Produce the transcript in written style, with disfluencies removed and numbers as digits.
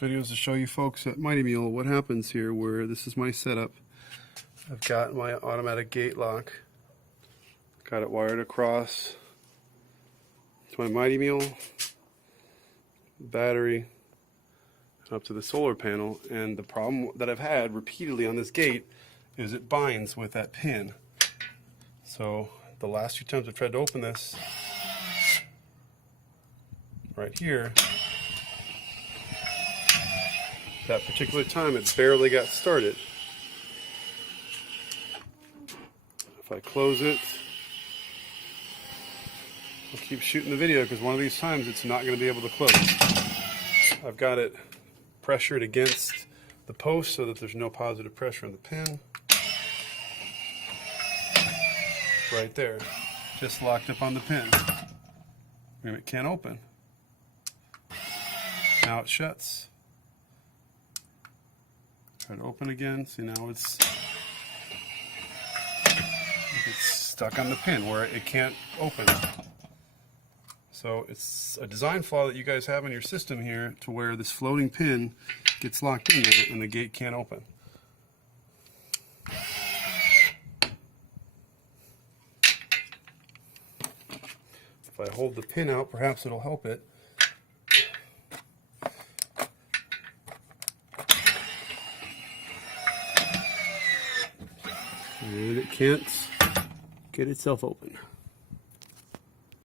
video is to show you folks at Mighty Mule what happens here, where this is my setup. I've got my automatic gate lock. Got it wired across to my Mighty Mule, battery, up to the solar panel. And the problem that I've had repeatedly on this gate is it binds with that pin. So the last few times I've tried to open this, right here, that particular time it barely got started. If I close it, I'll keep shooting the video because one of these times it's not going to be able to close. I've got it pressured against the post so that there's no positive pressure on the pin. Right there, just locked up on the pin. And it can't open. Now it shuts. Try to open again. See, now it's stuck on the pin where it can't open. So it's a design flaw that you guys have in your system here, to where this floating pin gets locked in there and the gate can't open. If I hold the pin out, perhaps it'll help it. And it can't get itself open.